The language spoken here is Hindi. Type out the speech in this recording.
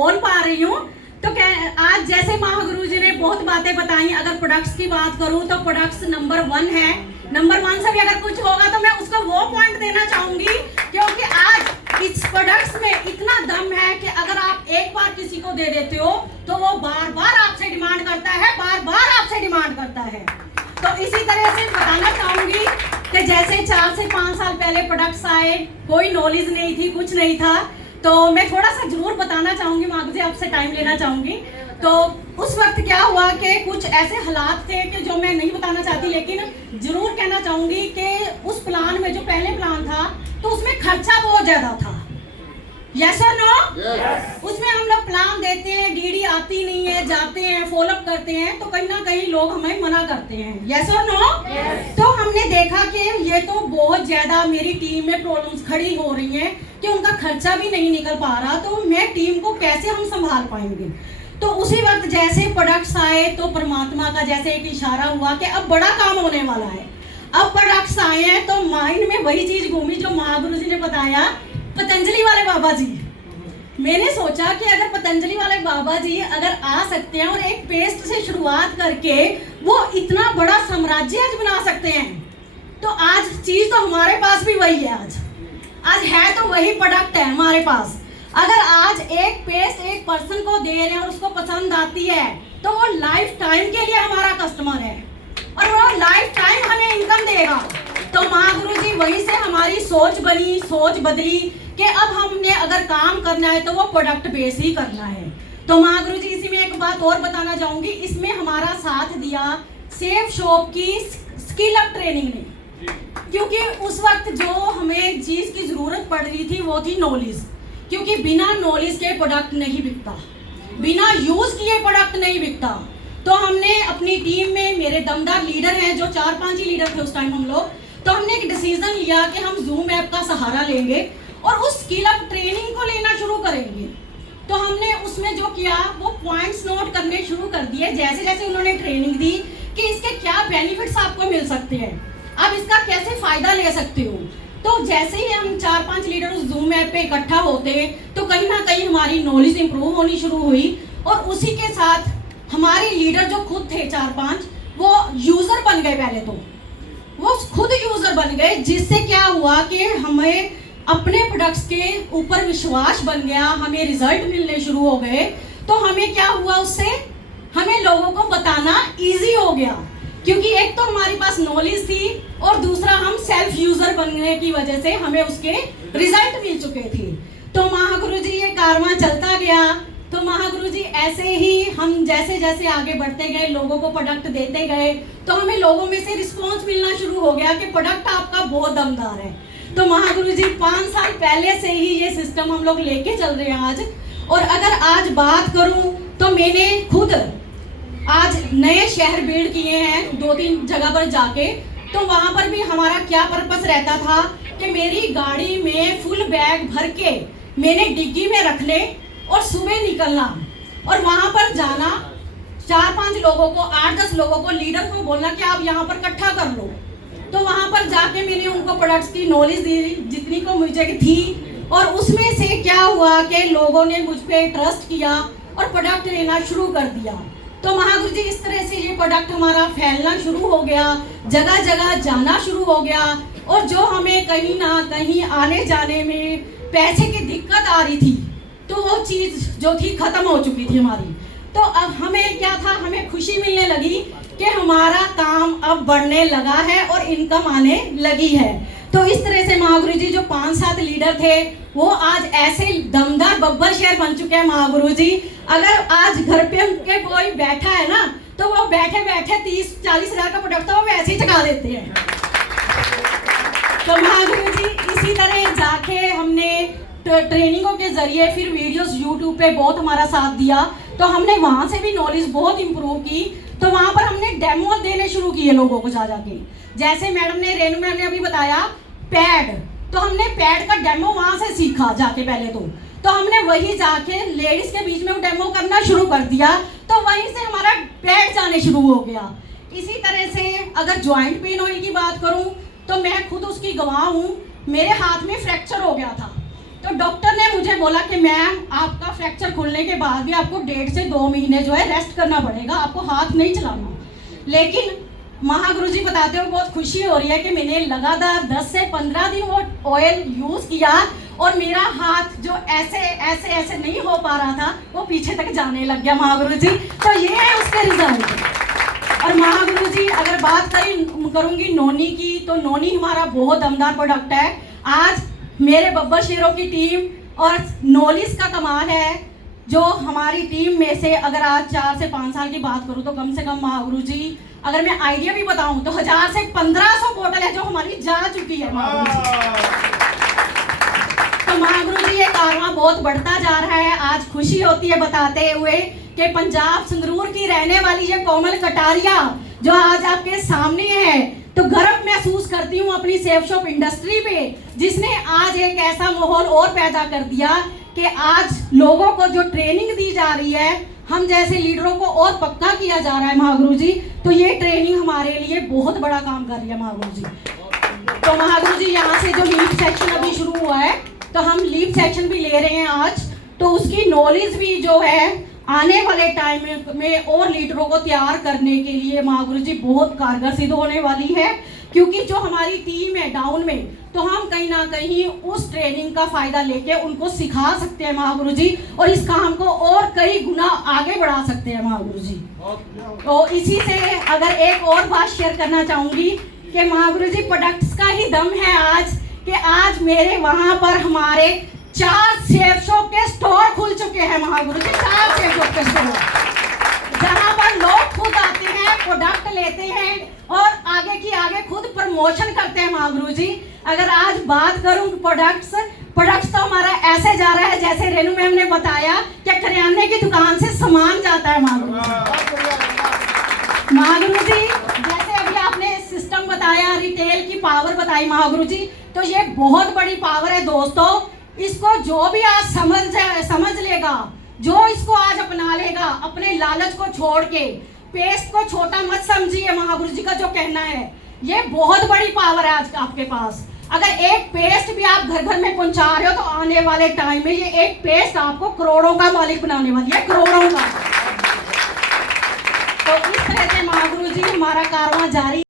बोल पा रही हूँ। तो आज जैसे महागुरु जी ने बहुत बातें बताई, अगर प्रोडक्ट्स की बात करूँ तो प्रोडक्ट्स नंबर 1 है। नंबर 1 से भी अगर कुछ होगा तो मैं उसको वो पॉइंट देना चाहूंगी, क्योंकि आज इस प्रोडक्ट्स में इतना दम है कि अगर आप एक बार किसी को दे देते हो तो वो बार बार आपसे डिमांड करता है, बार बार आपसे डिमांड करता है। तो इसी तरह से बताना चाहूंगी कि जैसे 4 से 5 साल पहले प्रोडक्ट्स आए, कोई नॉलेज नहीं थी, कुछ नहीं था, तो मैं थोड़ा सा जरूर बताना चाहूंगी। माँ जी आपसे टाइम लेना चाहूंगी। तो उस वक्त क्या हुआ कि कुछ ऐसे हालात थे कि जो मैं नहीं बताना चाहती, लेकिन जरूर कहना चाहूंगी कि उस प्लान में, जो पहले प्लान था, तो उसमें खर्चा बहुत ज्यादा था। यस और नो? उसमें हम लोग प्लान देते हैं, डीडी आती नहीं है, जाते हैं, फॉलोअप करते हैं, तो कहीं ना कहीं लोग हमें मना करते हैं। यस और नो? तो हमने देखा कि ये तो बहुत ज्यादा मेरी टीम में प्रॉब्लम्स खड़ी हो रही हैं कि उनका खर्चा भी नहीं निकल पा रहा, तो मैं टीम को कैसे हम संभाल पाएंगे। तो उसी वक्त जैसे प्रोडक्ट्स आए तो परमात्मा का जैसे एक इशारा हुआ कि अब बड़ा काम होने वाला है। अब प्रोडक्ट्स आए हैं तो माइंड में वही चीज घूमी जो महागुरु जी ने बताया, पतंजलि वाले बाबा जी। मैंने सोचा कि अगर पतंजलि वाले बाबा जी अगर आ सकते हैं और एक पेस्ट से शुरुआत करके वो इतना बड़ा साम्राज्य आज बना सकते हैं, तो आज चीज तो हमारे पास भी वही है। आज है तो वही प्रोडक्ट है हमारे पास। अगर आज एक पेस्ट एक पर्सन को दे रहे हैं और उसको पसंद आती है, तो वो लाइफ टाइम के लिए हमारा कस्टमर है और वो लाइफ टाइम हमें इनकम देगा। तो महागुरु जी वहीं से हमारी सोच बनी, सोच बदली कि अब हमने अगर काम करना है तो वो प्रोडक्ट बेस ही करना है। तो महागुरु जी इसी में एक बात और बताना चाहूंगी, इसमें हमारा साथ दिया सेफ शॉप की स्किल अप ट्रेनिंग ने, क्योंकि उस वक्त जो हमें चीज की जरूरत पड़ रही थी वो थी नॉलेज, क्योंकि बिना नॉलेज के प्रोडक्ट नहीं बिकता, बिना यूज किए प्रोडक्ट नहीं बिकता। तो हमने अपनी टीम में, मेरे दमदार लीडर हैं जो 4-5 ही लीडर थे उस टाइम हम लोग, तो हमने एक डिसीजन लिया कि हम जूम ऐप का सहारा लेंगे और उस स्किल अप ट्रेनिंग को लेना शुरू करेंगे। तो हमने उसमें जो किया वो पॉइंट्स नोट करने शुरू कर दिए, जैसे जैसे उन्होंने ट्रेनिंग दी कि इसके क्या बेनिफिट्स आपको मिल सकते हैं, आप इसका कैसे फायदा ले सकते हो। तो जैसे ही हम 4-5 लीडर उस जूम ऐप पे इकट्ठा होते तो कहीं ना कहीं हमारी नॉलेज इंप्रूव होनी शुरू हुई और उसी के साथ हमारे लीडर जो खुद थे 4-5 वो यूजर बन गए। पहले तो वो खुद यूजर बन गए, जिससे क्या हुआ कि हमें अपने प्रोडक्ट्स के ऊपर विश्वास बन गया, हमें रिजल्ट मिलने शुरू हो गए। तो हमें क्या हुआ, उससे हमें लोगों को बताना इजी हो गया, क्योंकि एक तो हमारे पास नॉलेज थी और दूसरा हम सेल्फ यूजर बनने की वजह से हमें उसके रिजल्ट मिल चुके थे। तो महागुरु जी ये कारवां चलता गया। तो महागुरु जी ऐसे ही हम जैसे जैसे आगे बढ़ते गए, लोगों को प्रोडक्ट देते गए, तो हमें लोगों में से रिस्पॉन्स मिलना शुरू हो गया कि प्रोडक्ट आपका बहुत दमदार है। तो महागुरु जी 5 साल पहले से ही ये सिस्टम हम लोग लेके चल रहे हैं आज। और अगर आज बात करूं तो मैंने खुद आज नए शहर बिल्ड किए हैं 2-3 जगह पर जाके। तो वहां पर भी हमारा क्या पर्पस रहता था कि मेरी गाड़ी में फुल बैग भर के मैंने डिग्गी में रख ले और सुबह निकलना और वहां पर जाना, 4-5 लोगों को, 8-10 लोगों को, लीडर को बोलना कि आप यहाँ पर इकट्ठा कर लो। तो वहां पर जाके मैंने उनको प्रोडक्ट्स की नॉलेज दी जितनी को मुझे थी, और उसमें से क्या हुआ कि लोगों ने मुझ पर ट्रस्ट किया और प्रोडक्ट लेना शुरू कर दिया। तो महागुरु जी इस तरह से ये प्रोडक्ट हमारा फैलना शुरू हो गया, जगह जगह जाना शुरू हो गया, और जो हमें कहीं ना कहीं आने जाने में पैसे की दिक्कत आ रही थी तो वो चीज़ जो थी खत्म हो चुकी थी हमारी। तो अब हमें क्या था, हमें खुशी मिलने लगी कि हमारा काम अब बढ़ने लगा है और इनकम आने लगी है। तो इस तरह से महागुरु जी जो 5-7 लीडर थे वो आज ऐसे दमदार बब्बर शेयर बन चुके हैं। महागुरु जी अगर आज घर पे उनके कोई बैठा है ना, तो वो बैठे बैठे 30-40 हज़ार का प्रोडक्ट तो वो वैसे ही चुका देते हैं। तो महागुरु जी इसी तरह जाके हमने ट्रेनिंगों के जरिए फिर वीडियोस यूट्यूब पे बहुत हमारा साथ दिया, तो हमने वहाँ से भी नॉलेज बहुत इम्प्रूव की। तो वहाँ पर हमने डेमो देने शुरू किए लोगों को जा जाके, जैसे मैडम ने, रेनू मैम ने अभी बताया पैड, तो हमने पैड का डेमो वहाँ से सीखा जाके पहले तो हमने वही जाके लेडीज के बीच में वो डेमो करना शुरू कर दिया, तो वहीं से हमारा पैड जाने शुरू हो गया। इसी तरह से अगर जॉइंट पेन ऑयल की बात करूँ तो मैं खुद उसकी गवाह हूँ। मेरे हाथ में फ्रैक्चर हो गया था, तो डॉक्टर ने मुझे बोला कि मैम आपका फ्रैक्चर खुलने के बाद भी आपको 1.5 से 2 महीने जो है रेस्ट करना पड़ेगा, आपको हाथ नहीं चलाना। लेकिन महागुरु जी बताते हुए बहुत खुशी हो रही है कि मैंने लगातार 10 से 15 दिन वो ऑयल यूज किया और मेरा हाथ जो ऐसे ऐसे ऐसे नहीं हो पा रहा था वो पीछे तक जाने लग गया महागुरु जी। तो ये है उसके रिजल्ट। और महागुरु जी अगर बात करूंगी नोनी की, तो नोनी हमारा बहुत दमदार प्रोडक्ट है। आज मेरे बब्बर शेरों की टीम और नॉलेज का कमाल है, जो हमारी टीम में से अगर आज 4 से 5 साल की बात करूं तो कम से कम महागुरु जी, अगर मैं आइडिया भी बताऊं तो 1000 से 1500 बोतल है जो हमारी जा चुकी है महागुरु जी। तो महागुरु जी ये कारवां बहुत बढ़ता जा रहा है। आज खुशी होती है बताते हुए कि पंजाब संगरूर की रहने वाली ये कोमल कटारिया जो आज आपके सामने है, तो गर्व महसूस करती हूँ अपनी सेफ शॉप इंडस्ट्री पे, जिसने आज एक ऐसा माहौल और पैदा कर दिया कि आज लोगों को जो ट्रेनिंग दी जा रही है, हम जैसे लीडरों को और पक्का किया जा रहा है महागुरु जी। तो ये ट्रेनिंग हमारे लिए बहुत बड़ा काम कर रही है महागुरु जी। तो महागुरु जी यहाँ से जो लीप सेक्शन अभी शुरू हुआ है, तो हम लीप सेक्शन भी ले रहे हैं आज, तो उसकी नॉलेज भी जो है आने वाले टाइम में और लीडरों को तैयार करने के लिए महागुरु जी बहुत कारगर सिद्ध होने वाली है। क्योंकि जो हमारी टीम है डाउन में, तो हम कहीं ना कहीं उस ट्रेनिंग का फायदा लेके उनको सिखा सकते हैं महागुरु जी, और इस काम को और कई गुना आगे बढ़ा सकते हैं महागुरु जी। तो इसी से अगर एक और बात शेयर करना चाहूंगी कि महागुरु जी प्रोडक्ट्स का ही दम है आज, कि आज मेरे वहां पर हमारे 4 सेफ शॉप के स्टोर खुल चुके हैं महागुरु जी। 4 सेफ शॉप के स्टोर जहां पर लोग खुद आते हैं, प्रोडक्ट लेते हैं और आगे की आगे खुद प्रमोशन करते हैं महागुरु जी। अगर आज बात करूं प्रोडक्ट्स तो हमारा ऐसे जा रहा है जैसे रेनू मैम ने बताया कि करियाने की दुकान से सामान जाता है महागुरु जी। महागुरु जी जैसे अभी आपने सिस्टम बताया, रिटेल की पावर बताई महागुरु जी, तो ये बहुत बड़ी पावर है दोस्तों। इसको जो भी आज समझ लेगा, जो इसको आज अपना लेगा, अपने लालच को छोड़ के, पेस्ट को छोटा मत समझिए महागुरु जी का जो कहना है, ये बहुत बड़ी पावर है आज आपके पास। अगर एक पेस्ट भी आप घर घर में पहुंचा रहे हो तो आने वाले टाइम में ये एक पेस्ट आपको करोड़ों का मालिक बनाने वाली है, करोड़ों का। तो इस तरह से महागुरु जी हमारा कारवां जारी